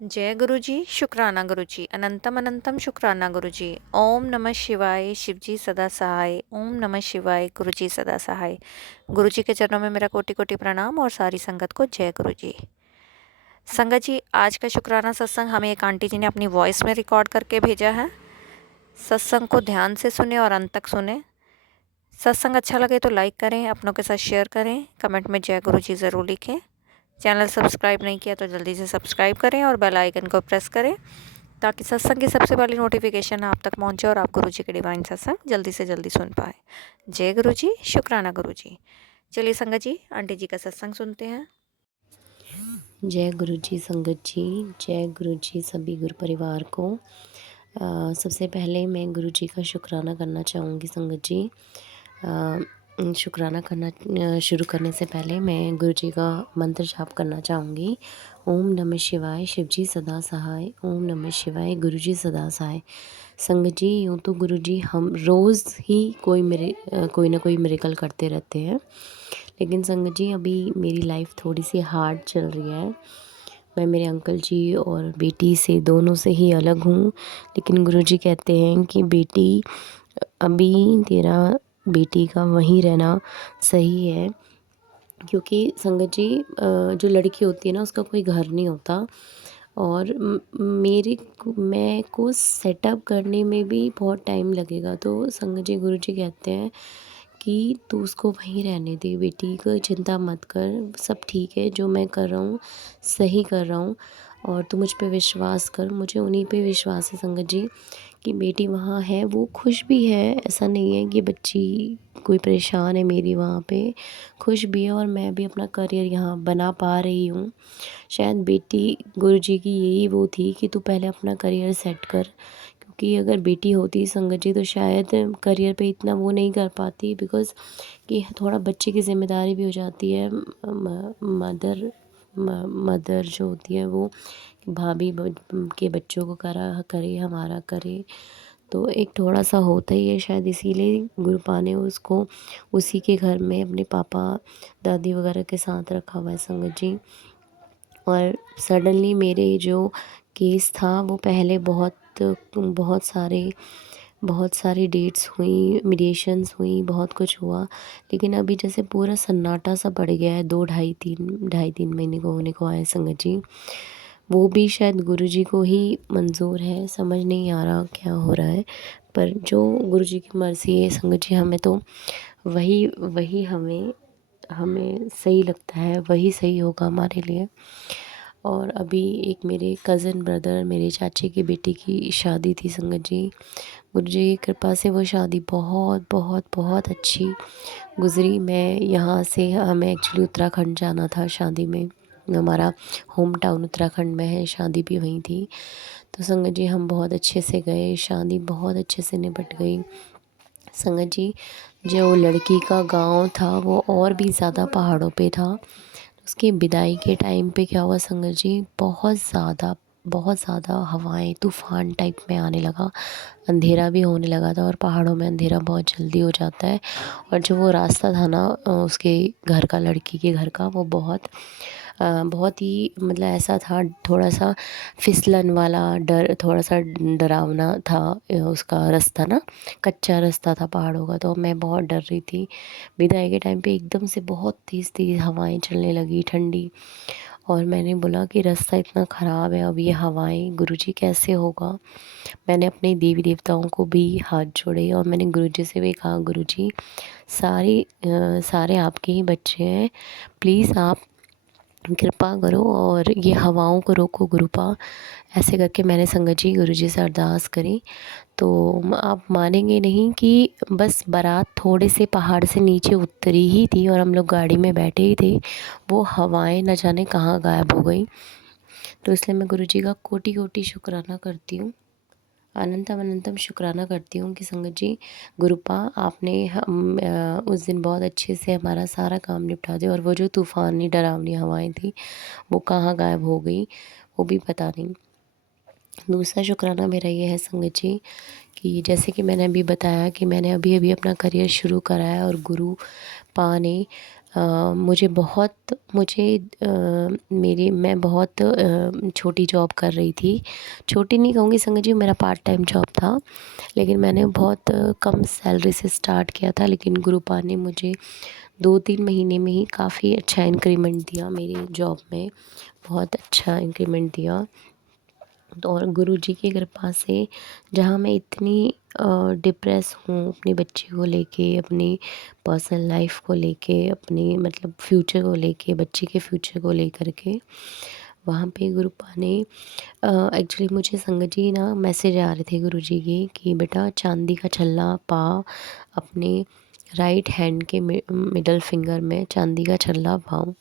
जय गुरु जी, शुक्राना गुरु जी, अनंतम अनंतम शुक्राना गुरु जी। ओम नमः शिवाय, शिव जी सदा सहाय। ओम नमः शिवाय, गुरु जी सदा सहाय। गुरु जी के चरणों में मेरा कोटि कोटि प्रणाम और सारी संगत को जय गुरु जी। संगत जी, आज का शुक्राना सत्संग हमें एक आंटी जी ने अपनी वॉइस में रिकॉर्ड करके भेजा है। सत्संग को ध्यान से सुने और अंत तक सुने। सत्संग अच्छा लगे तो लाइक करें, अपनों के साथ शेयर करें, कमेंट में जय गुरु जी ज़रूर लिखें। चैनल सब्सक्राइब नहीं किया तो जल्दी से सब्सक्राइब करें और बेल आइकन को प्रेस करें ताकि सत्संग की सबसे पहली नोटिफिकेशन आप तक पहुंचे और आप गुरु जी के डिवाइन सत्संग जल्दी से जल्दी सुन पाए। जय गुरु जी, शुक्राना गुरु जी। चलिए संगत जी, आंटी जी का सत्संग सुनते हैं। जय गुरु जी संगत जी, जय गुरु जी सभी गुरु परिवार को। सबसे पहले मैं गुरु जी का शुक्राना करना चाहूँगी संगत जी। शुक्राना करना शुरू करने से पहले मैं गुरु जी का मंत्र जाप करना चाहूँगी। ओम नमः शिवाय, शिव जी सदा सहाय। ओम नमः शिवाय, गुरु जी सदा सहाय। संगत जी, यूँ तो गुरु जी हम रोज़ ही कोई ना कोई मिरेकल करते रहते हैं, लेकिन संगत जी अभी मेरी लाइफ थोड़ी सी हार्ड चल रही है। मैं मेरे अंकल जी और बेटी से दोनों से ही अलग हूँ, लेकिन गुरुजी कहते हैं कि बेटी अभी तेरा बेटी का वहीं रहना सही है, क्योंकि संगत जी जो लड़की होती है ना उसका कोई घर नहीं होता। और मैं को सेटअप करने में भी बहुत टाइम लगेगा। तो संगत जी गुरुजी कहते हैं कि तू उसको वहीं रहने दे, बेटी को चिंता मत कर, सब ठीक है, जो मैं कर रहा हूँ सही कर रहा हूँ और तू मुझ पे विश्वास कर। मुझे उन्हीं पे विश्वास है संगत जी कि बेटी वहाँ है, वो खुश भी है। ऐसा नहीं है कि बच्ची कोई परेशान है, मेरी वहाँ पे खुश भी है और मैं भी अपना करियर यहाँ बना पा रही हूँ। शायद बेटी गुरुजी की यही वो थी कि तू पहले अपना करियर सेट कर, क्योंकि अगर बेटी होती संगत जी तो शायद करियर पे इतना वो नहीं कर पाती, बिकॉज़ कि थोड़ा बच्चे की ज़िम्मेदारी भी हो जाती है। मदर जो होती है वो भाभी के बच्चों को करा करे, हमारा करे, तो एक थोड़ा-सा होता ही है। शायद इसीलिए गुरुपा ने उसको उसी के घर में अपने पापा, दादी वगैरह के साथ रखा हुआ है संगत जी। और सडनली मेरे जो केस था वो पहले बहुत सारी डेट्स हुई, मीडिएशंस हुई, बहुत कुछ हुआ, लेकिन अभी जैसे पूरा सन्नाटा सा पड़ गया है। 2 ढाई 3 महीने को होने को आए संगत जी। वो भी शायद गुरुजी को ही मंज़ूर है, समझ नहीं आ रहा क्या हो रहा है, पर जो गुरुजी की मर्ज़ी है संगत जी, हमें तो वही वही हमें हमें सही लगता है, वही सही होगा हमारे लिए। और अभी एक मेरे कज़न ब्रदर, मेरे चाचे की बेटी की शादी थी संगत जी। गुरुजी की कृपा से वो शादी बहुत बहुत बहुत अच्छी गुज़री। मैं यहाँ से हमें एक्चुअली उत्तराखंड जाना था शादी में, हमारा होम टाउन उत्तराखंड में है, शादी भी वहीं थी। तो संगत जी हम बहुत अच्छे से गए, शादी बहुत अच्छे से निपट गई। संगत जी, जो लड़की का गांव था वो और भी ज़्यादा पहाड़ों पे था। उसकी विदाई के टाइम पे क्या हुआ संगत जी, बहुत ज़्यादा हवाएं तूफ़ान टाइप में आने लगा, अंधेरा भी होने लगा था, और पहाड़ों में अंधेरा बहुत जल्दी हो जाता है। और जो वो रास्ता था ना उसके घर का, लड़की के घर का, वो बहुत ही मतलब ऐसा था, थोड़ा सा फिसलन वाला, थोड़ा सा डरावना था। उसका रास्ता ना कच्चा रास्ता था पहाड़ों का, तो मैं बहुत डर रही थी। विदाई के टाइम पे एकदम से बहुत तेज़ तेज़ हवाएं चलने लगी, ठंडी। और मैंने बोला कि रास्ता इतना ख़राब है, अब ये हवाएं गुरुजी कैसे होगा। मैंने अपने देवी देवताओं को भी हाथ जोड़े और मैंने गुरुजी से भी कहा, गुरुजी सारे आपके ही बच्चे हैं, प्लीज़ आप कृपा करो और ये हवाओं को रोको गुरुपा। ऐसे करके मैंने संगत जी गुरुजी से अरदास करी। तो आप मानेंगे नहीं कि बस बारात थोड़े से पहाड़ से नीचे उतरी ही थी और हम लोग गाड़ी में बैठे ही थे, वो हवाएं न जाने कहाँ गायब हो गई। तो इसलिए मैं गुरुजी का कोटि कोटि शुक्राना करती हूँ, अनंतम अनंतम शुक्राना करती हूँ कि संगत जी गुरुपा आपने उस दिन बहुत अच्छे से हमारा सारा काम निपटा दिया, और वो जो तूफ़ानी डरावनी हवाएं थी वो कहाँ गायब हो गई वो भी पता नहीं। दूसरा शुक्राना मेरा ये है संगत जी कि जैसे कि मैंने अभी बताया कि मैंने अभी अभी अपना करियर शुरू करा है, और गुरु पा ने मैं बहुत छोटी जॉब कर रही थी। छोटी नहीं कहूँगी संगत जी, मेरा पार्ट टाइम जॉब था, लेकिन मैंने बहुत कम सैलरी से स्टार्ट किया था, लेकिन गुरुपा ने मुझे 2-3 महीने में ही काफ़ी अच्छा इंक्रीमेंट दिया मेरी जॉब में, बहुत अच्छा इंक्रीमेंट दिया। तो और गुरुजी की कृपा से जहाँ मैं इतनी डिप्रेस हूँ अपने बच्चे को लेके, अपनी पर्सनल लाइफ को लेके, अपनी मतलब फ्यूचर को लेके, बच्चे के फ्यूचर को लेकर के, वहाँ पे गुरुपा ने एक्चुअली मुझे संगत जी ना मैसेज आ रहे थे गुरुजी के कि बेटा चांदी का छल्ला पा, अपने राइट हैंड के मिडल फिंगर में चांदी का छल्ला पाओ।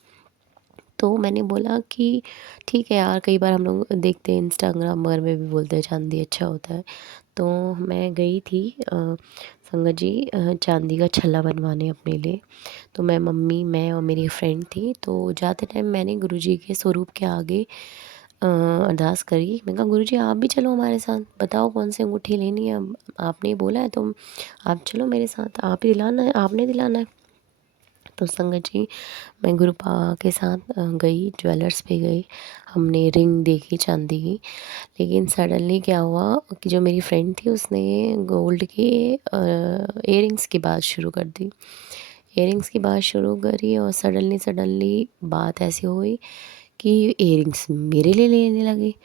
तो मैंने बोला कि ठीक है यार, कई बार हम लोग देखते हैं इंस्टाग्राम वगैरह में भी बोलते हैं चांदी अच्छा होता है। तो मैं गई थी संगत जी चांदी का छल्ला बनवाने अपने लिए। तो मैं और मेरी फ्रेंड थी। तो जाते टाइम मैंने गुरुजी के स्वरूप के आगे अरदास करी। मैंने कहा गुरुजी आप भी चलो हमारे साथ, बताओ कौन सी अंगूठी लेनी है। अब आपने बोला है तो आप चलो मेरे साथ, आप ही दिलाना है, आपने दिलाना है। तो संगत जी मैं गुरुपा के साथ गई, ज्वेलर्स पे गई। हमने रिंग देखी चांदी की, लेकिन सडनली क्या हुआ कि जो मेरी फ्रेंड थी उसने गोल्ड के इयररिंग्स की बात शुरू कर दी। इयररिंग्स की बात शुरू करी और सडनली बात ऐसी हो गई कि इयररिंग्स मेरे लिए लेने लगी।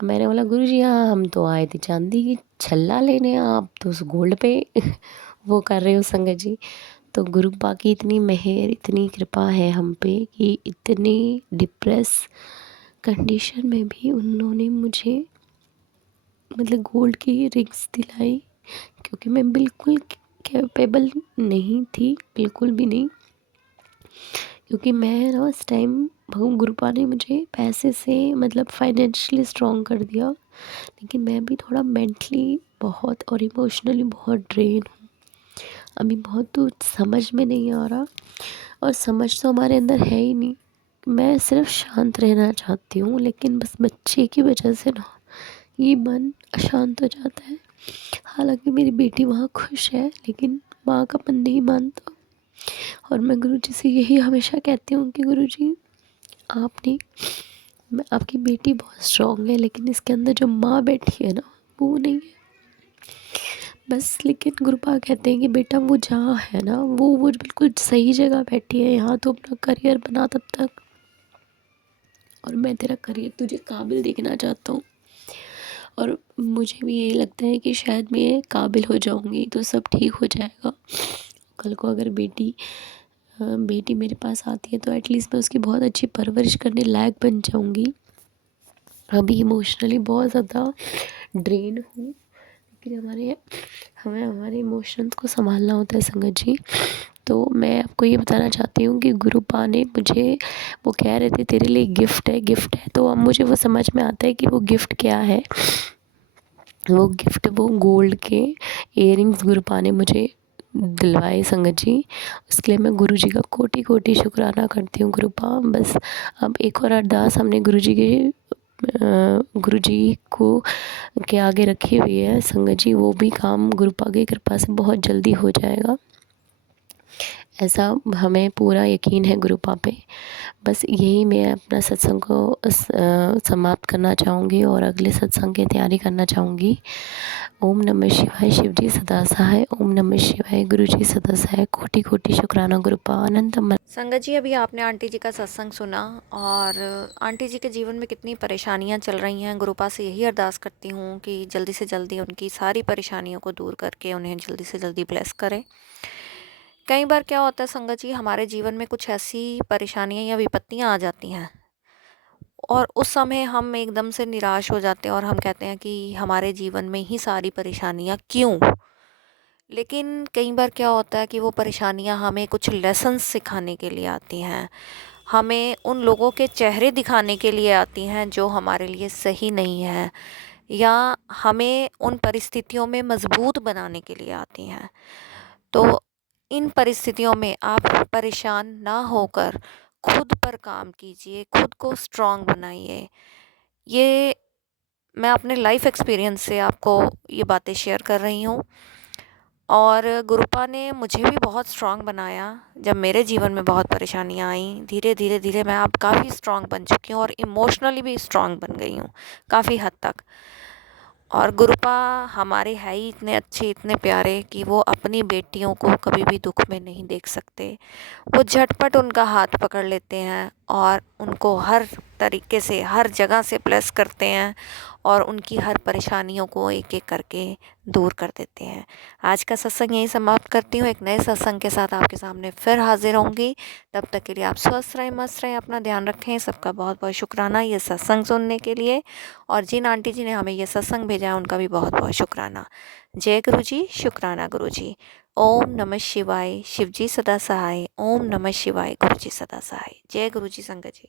अब मैंने बोला गुरुजी हाँ, हम तो आए थे चांदी की छल्ला लेने, आप तो उस गोल्ड पे वो कर रहे हो संगत जी। तो गुरुपा की इतनी मेहर, इतनी कृपा है हम पे कि इतनी डिप्रेस कंडीशन में भी उन्होंने मुझे मतलब गोल्ड की रिंग्स दिलाई, क्योंकि मैं बिल्कुल कैपेबल नहीं थी, बिल्कुल भी नहीं। क्योंकि मैं ना उस टाइम गुरुपा ने मुझे पैसे से मतलब फाइनेंशियली स्ट्रॉन्ग कर दिया, लेकिन मैं भी थोड़ा मेंटली बहुत और इमोशनली बहुत ड्रेन हूँ। अभी बहुत तो समझ में नहीं आ रहा, और समझ तो हमारे अंदर है ही नहीं। मैं सिर्फ शांत रहना चाहती हूँ, लेकिन बस बच्चे की वजह से ना ये मन अशांत हो जाता है। हालांकि मेरी बेटी वहाँ खुश है, लेकिन माँ का मन नहीं मानता। और मैं गुरुजी से यही हमेशा कहती हूँ कि गुरुजी आपने, मैं आपकी बेटी बहुत स्ट्रांग है, लेकिन इसके अंदर जो माँ बैठी है ना वो नहीं है बस। लेकिन गुरुपा कहते हैं कि बेटा वो जहाँ है ना वो बिल्कुल सही जगह बैठी है, यहाँ तो अपना करियर बना तब तक, और मैं तेरा करियर तुझे काबिल देखना चाहता हूँ। और मुझे भी यही लगता है कि शायद मैं काबिल हो जाऊँगी तो सब ठीक हो जाएगा। कल को अगर बेटी मेरे पास आती है तो एटलीस्ट मैं उसकी बहुत अच्छी परवरिश करने लायक बन जाऊँगी। अभी इमोशनली बहुत ज़्यादा ड्रेन हूँ, लेकिन हमें हमारे इमोशंस को संभालना होता है संगत जी। तो मैं आपको ये बताना चाहती हूँ कि गुरुपा ने मुझे, वो कह रहे थे तेरे लिए गिफ्ट है, तो अब मुझे वो समझ में आता है कि वो गिफ्ट क्या है। वो गोल्ड के इयररिंग्स गुरुपा ने मुझे दिलवाए संगत जी। उसके लिए मैं गुरुजी का कोटि कोटि शुक्राना करती हूँ गुरुपा। बस अब एक और अरदास हमने गुरुजी को के आगे रखी हुई है संगत जी, वो भी काम गुरुपा की कृपा से बहुत जल्दी हो जाएगा, ऐसा हमें पूरा यकीन है गुरुपा पे। बस यही मैं अपना सत्संग को समाप्त करना चाहूँगी और अगले सत्संग की तैयारी करना चाहूँगी। ओम नमः शिवाय, शिव जी सदा सहाय। ओम नमः शिवाय, गुरु जी सदा सहाय। कोटि कोटि शुक्राना गुरुपा अनंतम। संगत जी अभी आपने आंटी जी का सत्संग सुना, और आंटी जी के जीवन में कितनी परेशानियां चल रही हैं। गुरुपा से यही अरदास करती हूँ कि जल्दी से जल्दी उनकी सारी परेशानियों को दूर करके उन्हें जल्दी से जल्दी ब्लेस करें। कई बार क्या होता है संगत जी, हमारे जीवन में कुछ ऐसी परेशानियां या विपत्तियां आ जाती हैं, और उस समय हम एकदम से निराश हो जाते हैं और हम कहते हैं कि हमारे जीवन में ही सारी परेशानियां क्यों। लेकिन कई बार क्या होता है कि वो परेशानियां हमें कुछ लेसन्स सिखाने के लिए आती हैं, हमें उन लोगों के चेहरे दिखाने के लिए आती हैं जो हमारे लिए सही नहीं है, या हमें उन परिस्थितियों में मजबूत बनाने के लिए आती हैं। तो इन परिस्थितियों में आप परेशान ना होकर खुद पर काम कीजिए, खुद को स्ट्रांग बनाइए। ये मैं अपने लाइफ एक्सपीरियंस से आपको ये बातें शेयर कर रही हूँ। और गुरुपा ने मुझे भी बहुत स्ट्रॉन्ग बनाया। जब मेरे जीवन में बहुत परेशानियाँ आईं, धीरे-धीरे मैं अब काफ़ी स्ट्रॉन्ग बन चुकी हूँ और इमोशनली भी स्ट्रॉन्ग बन गई हूँ, काफ़ी हद तक। और गुरुपा हमारे है ही इतने अच्छे, इतने प्यारे कि वो अपनी बेटियों को कभी भी दुःख में नहीं देख सकते। वो झटपट उनका हाथ पकड़ लेते हैं और उनको हर तरीके से, हर जगह से ब्लेस करते हैं और उनकी हर परेशानियों को एक-एक करके दूर कर देते हैं। आज का सत्संग यहीं समाप्त करती हूँ। एक नए सत्संग के साथ आपके सामने फिर हाज़िर होंगी। तब तक के लिए आप स्वस्थ रहें, मस्त रहें, अपना ध्यान रखें। सबका बहुत-बहुत शुक्राना ये सत्संग सुनने के लिए और जिन आंटी जी ने हमें ये सत्संग भेजा है उनका भी बहुत-बहुत शुक्राना। जय गुरु जी, शुक्राना गुरु जी। ओम नमः शिवाय, शिव जी सदा सहाय। ओम नमः शिवाय, गुरु जी सदा सहाय। जय गुरु जी संगत जी।